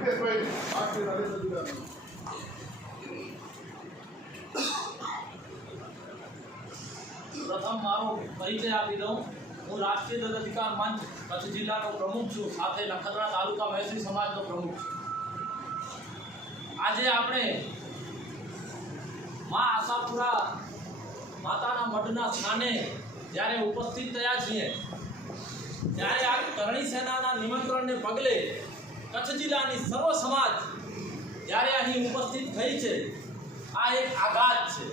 પ્રથમ મારો પરિચય આપી દઉં। હું રાષ્ટ્રીય દલિત અધિકાર મંચ કચ્છ જિલ્લાનો પ્રમુખ છું, સાથે નખત્રાણા તાલુકા મહેસી સમાજનો પ્રમુખ છું। આજે આપણે મા આશાપુરા માતાના મઢના સ્થાને જ્યારે ઉપસ્થિત થયા છીએ, ત્યારે આ કરણી સેનાના નિમંત્રણને પગલે કચ્છ જિલ્લાની સર્વ સમાજ જ્યારે અહીં ઉપસ્થિત થઈ છે, આ એક આઘાત છે।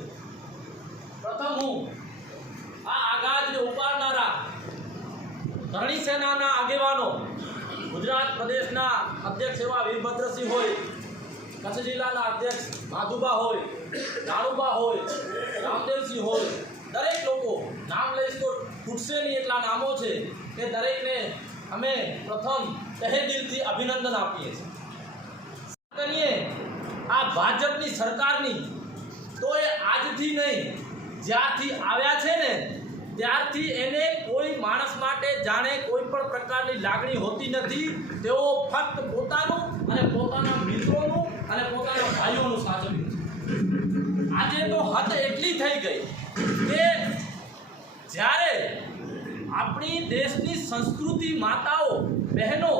પ્રથમ હું આ આઘાતને ઉપાડનારા કરણી સેનાના આગેવાનો, ગુજરાત પ્રદેશના અધ્યક્ષ એવા વીરભદ્રસિંહ હોય, કચ્છ જિલ્લાના અધ્યક્ષ માધુબા હોય, રાણુબા હોય, રામદેવસિંહ હોય, દરેક લોકો નામ લઈશ તો ખૂટશે નહીં એટલા નામો છે કે દરેકને અમે પ્રથમ તહે દિલથી અભિનંદન આપીએ છીએ। આ ભાજપની સરકારની તો એ આજથી નહીં, જ્યારથી આવ્યા છે ને ત્યારથી એને કોઈ માણસ માટે જાણે કોઈ પણ પ્રકારની લાગણી હોતી નથી। તેઓ ફક્ત પોતાનું અને પોતાના મિત્રોનું અને પોતાના ભાઈઓનું સાચવ્યું છે। આજે તો હદ એટલી થઈ ગઈ કે જ્યારે આપણી દેશની સંસ્કૃતિ માતાઓ બહેનો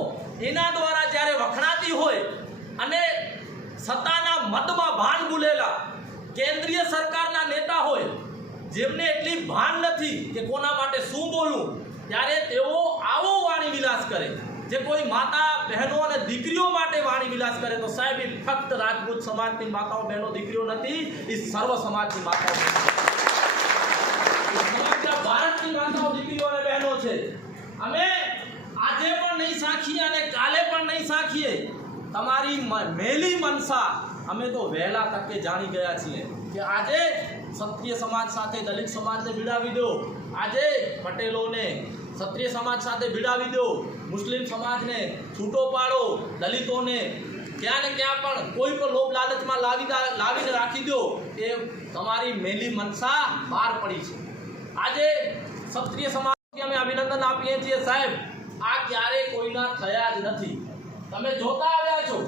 એના દ્વારા જ્યારે વખણાતી હોય અને સત્તાના મદમાં ભાન ભૂલેલા કેન્દ્રીય સરકારના નેતા હોય, જેમને એટલી ભાન નથી કે કોના માટે શું બોલવું, ત્યારે તેઓ આવો વાણી વિલાસ કરે જે કોઈ માતા બહેનો અને દીકરીઓ માટે વાણી વિલાસ કરે, તો સાહેબ એ ફક્ત રાજપૂત સમાજની માતાઓ બહેનો દીકરીઓ નથી, એ સર્વ સમાજની માતાઓ સમગ્ર ભારતની માતાઓ દીકરીઓ અને બહેનો છે। અમે આજે પણ નહીં સાખીએ અને કાલે પણ નહીં સાખીએ તમારી મેલી મનસા। અમે તો વહેલા તકે જાણી ગયા છીએ કે આજે ક્ષત્રિય સમાજ સાથે દલિત સમાજને ભીડાવી દો, આજે પટેલોને ક્ષત્રિય સમાજ સાથે ભીડાવી દો, મુસ્લિમ સમાજને છૂટો પાડો, દલિતોને ક્યાં ને ક્યાં પણ કોઈ પણ લોભ લાલચમાં લાવીને રાખી દો, એ તમારી મેલી મનસા બહાર પડી છે। આજે ક્ષત્રિય સમાજથી અમે અભિનંદન આપીએ છીએ સાહેબ, આ ક્યારે કોઈના થયા જ નથી। તમે જોતા આવ્યા છો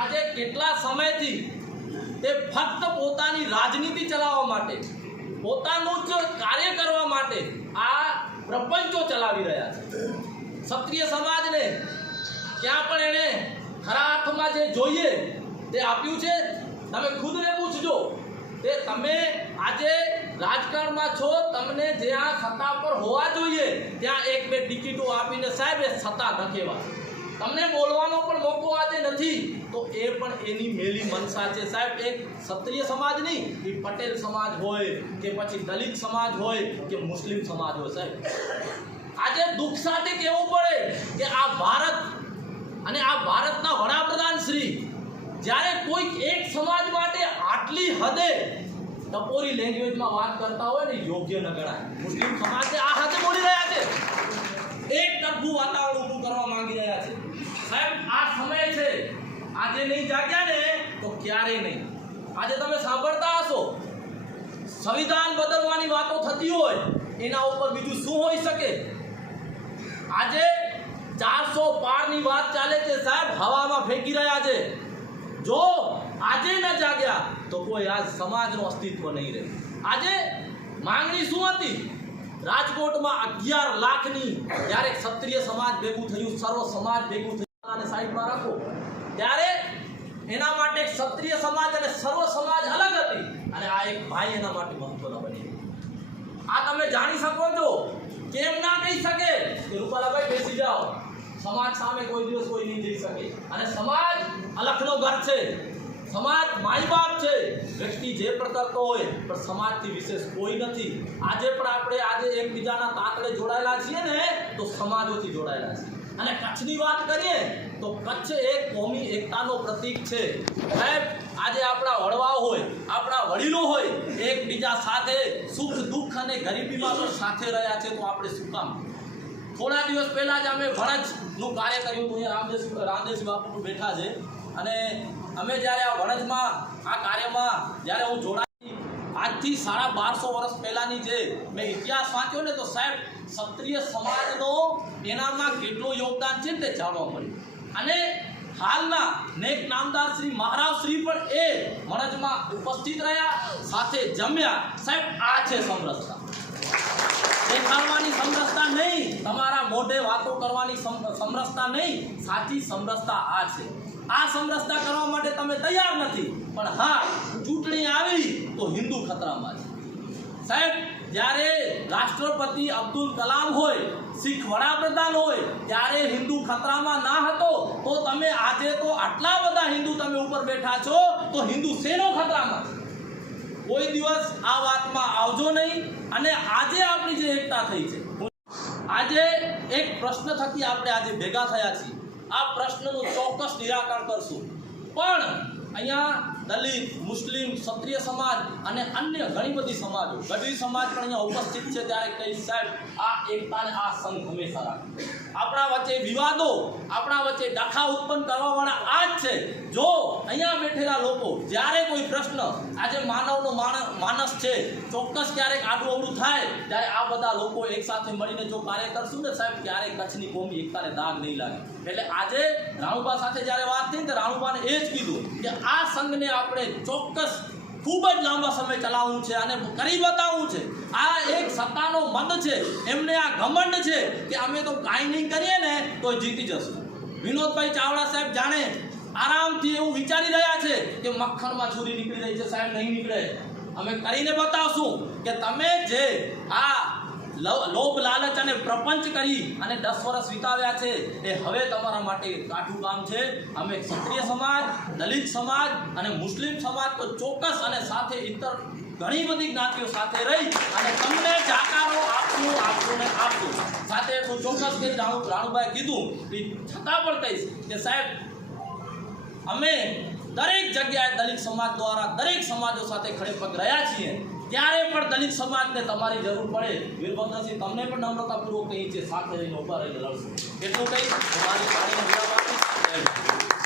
આજે કેટલા સમયથી તે ફક્ત પોતાની રાજનીતિ ચલાવવા માટે, પોતાનું જ કાર્ય કરવા માટે આ પ્રપંચો ચલાવી રહ્યા છે। ક્ષત્રિય સમાજને ક્યાં પણ એણે ખરા અર્થમાં જે જોઈએ તે આપ્યું છે? તમે ખુદને પૂછજો કે તમે આજે રાજકારણમાં છો, તમને જ્યાં સત્તા પર હોવા જોઈએ ત્યાં એક બે ટિકિટો આપીને સાહેબ એ સત્તા ન કહેવાય। તમને બોલવાનો પણ મોકો આજે નથી, તો એ પણ એની મેલી મનસા છે સાહેબ। એક ક્ષત્રિય સમાજ નહીં, એ પટેલ સમાજ હોય કે પછી દલિત સમાજ હોય કે મુસ્લિમ સમાજ હોય સાહેબ, આજે દુઃખ સાથે કહેવું પડે કે આ ભારત અને આ ભારતના વડાપ્રધાન શ્રી જ્યારે કોઈક એક સમાજ માટે આટલી હદે ટપોરી લેંગ્વેજમાં વાત કરતા હોય ને, યોગ્ય ન ગણાય। મુસ્લિમ સમાજને આ હદે બોલી રહ્યા છે, એક તરફું વાતાવરણ ઊભું કરવા માંગી રહ્યા છે સાહેબ। આ સમય છે, આજે નહીં જાગ્યા ને તો ક્યારેય નહીં। આજે તમે સાંભળતા હશો સંવિધાન બદલવાની વાતો થતી હોય, એના ઉપર બીજું શું હોઈ શકે? આજે 400 પારની વાત ચાલે છે સાહેબ, હવામાં ફેંકી રહ્યા છે। જો આજે ન જાગ્યા તો કોઈ આ સમાજનું અસ્તિત્વ નહીં રહે। આજે માંગણી શું હતી? રાજકોટમાં 11 લાખની જ્યારે ક્ષત્રિય સમાજ ભેગું થયું, સર્વ સમાજ ભેગું થયું અને સાઈડમાં રાખો, ત્યારે એના માટે ક્ષત્રિય સમાજ અને સર્વ સમાજ અલગ હતી અને આ એક ભાઈ એના માટે મહત્વના બની। આ તમે જાણી શકો છો, કેમ ના કહી શકે કે રૂપાલાભાઈ બેસી જાઓ, સમાજ સામે કોઈ દિવસ કોઈ નહીં જઈ શકે। અને સમાજ અલખનો ઘર છે, સમાજ માઈ બાપ છે, વ્યક્તિ જે પણ કરતો હોય પણ સમાજથી વિશેષ કોઈ નથી। આજે પણ આપણે આજે એકબીજાના તાતડે જોડાયેલા છીએ ને તો સમાજોથી જોડાયેલા છીએ। અને કચ્છની વાત કરીએ તો કચ્છ એક કોમી એકતાનો પ્રતીક છે સાહેબ। આજે આપણા વડવાઓ હોય, આપણા વડીલો હોય, એકબીજા સાથે સુખ દુઃખ અને ગરીબીમાં પણ સાથે રહ્યા છે, તો આપણે શું કામ? થોડા દિવસ પહેલાં જ અમે વણજનું કાર્ય કર્યું હતું, અહીંયા રામદેવસિંહ બાપુ બેઠા છે, અને અમે જ્યારે આ વણજમાં આ કાર્યમાં જ્યારે હું જોડાઈ, આજથી 1250 વર્ષ પહેલાંની જે મેં ઇતિહાસ વાંચ્યો ને, તો સાહેબ ક્ષત્રિય સમાજનો એનામાં કેટલું યોગદાન છે તે જાણવા મળ્યું। અને હાલના નેક નામદાર શ્રી મહારાજ શ્રી પણ એ મણજમાં ઉપસ્થિત રહ્યા, સાથે જમ્યા. સાહેબ, આ છે સમરસતા. દેખાડવાની સમરસતા નહીં, તમારા મોઢે વાતો કરવાની સમરસતા નહીં, સાચી સમરસતા આ છે. આ સમરસતા કરવા માટે તમે તૈયાર નથી, પણ હા, ચૂંટણી આવી તો હિન્દુ ખતરામાં છે. સાહેબ, જ્યારે રાષ્ટ્રપતિ અબ્દુલ કલામ હોય, શીખ વડાપ્રધાન હોય, ત્યારે હિન્દુ ખતરામાં ના હતો, તો તમે આજે તો આટલા બધા હિન્દુ તમે ઉપર બેઠા છો, તો હિન્દુ શેનો ખતરામાં છે? કોઈ દિવસ આ વાતમાં આવજો નહીં. અને આજે આપણી જે એકતા થઈ છે, આજે એક પ્રશ્ન થકી આપણે આજે ભેગા થયા છીએ. આ પ્રશ્નનું ચોક્કસ નિરાકરણ કરશું. પણ અહીંયા દલિત, મુસ્લિમ, ક્ષત્રિય સમાજ અને અન્ય ઘણી બધી સમાજો, ગઢવી સમાજ પણ અહીંયા ઉપસ્થિત છે. ત્યારે કઈ સાહેબ, આ એકતા અને આ સંઘ હંમેશા રાખે. આપણા વચ્ચે વિવાદો, આપણા વચ્ચે ડખા ઉત્પન્ન કરવાવાળા આ જ છે. જો અહીંયા બેઠેલા લોકો જ્યારે કોઈ પ્રશ્ન, આજે માનવનો માનસ છે, ચોક્કસ ક્યારેક આડું અવળું થાય ત્યારે આ બધા લોકો એક સાથે મળીને જો કાર્ય કરશું ને સાહેબ, ક્યારેક કચ્છની કોમી એકતાને દાગ નહીં લાગે. એટલે આજે રાણુબા સાથે જ્યારે વાત થઈ ને, રાણુબાને એ જ કીધું કે આ સંઘને આપણે ચોક્કસ ખૂબ જ લાંબા સમય ચલાવવું છે અને કરી બતાવવું છે. આ એક સત્તાનો મદ છે, એમને આ ઘમંડ છે કે અમે તો કાંઈ નહીં કરીએ ને તો જીતી જશું. વિનોદભાઈ ચાવડા સાહેબ જાણે આરામથી એવું વિચારી રહ્યા છે કે મક્ખણમાં છુરી નીકળી રહી છે. સાહેબ, નહીં નીકળે. અમે કરીને બતાવશું કે તમે જે આ લોભ લાલચ અને પ્રપંચ કરી અને 10 વર્ષ વિતાવ્યા છે, એ હવે તમારા માટે કાઠું કામ છે. અમે ક્ષત્રિય સમાજ, દલિત સમાજ અને મુસ્લિમ સમાજ તો ચોક્કસ, અને સાથે ઇતર ઘણી બધી જ્ઞાતિઓ સાથે રહી અને તમને જાકારો આપશું. સાથે હું ચોક્કસ કહી, રાણુભાઈ કીધું છતાં પણ કહીશ કે સાહેબ, અમે દરેક જગ્યાએ દલિત સમાજ દ્વારા દરેક સમાજો સાથે ખડે પગ રહ્યા છીએ. ત્યારે પણ દલિત સમાજને તમારી જરૂર પડે, વીરભદ્રસિંહ, તમને પણ નમ્રતાપૂર્વક કહી છે, સાથે રહીને ઉભા રહીને લડશું. એટલું કહી મારી પાણીનો વિરામ આપીશ.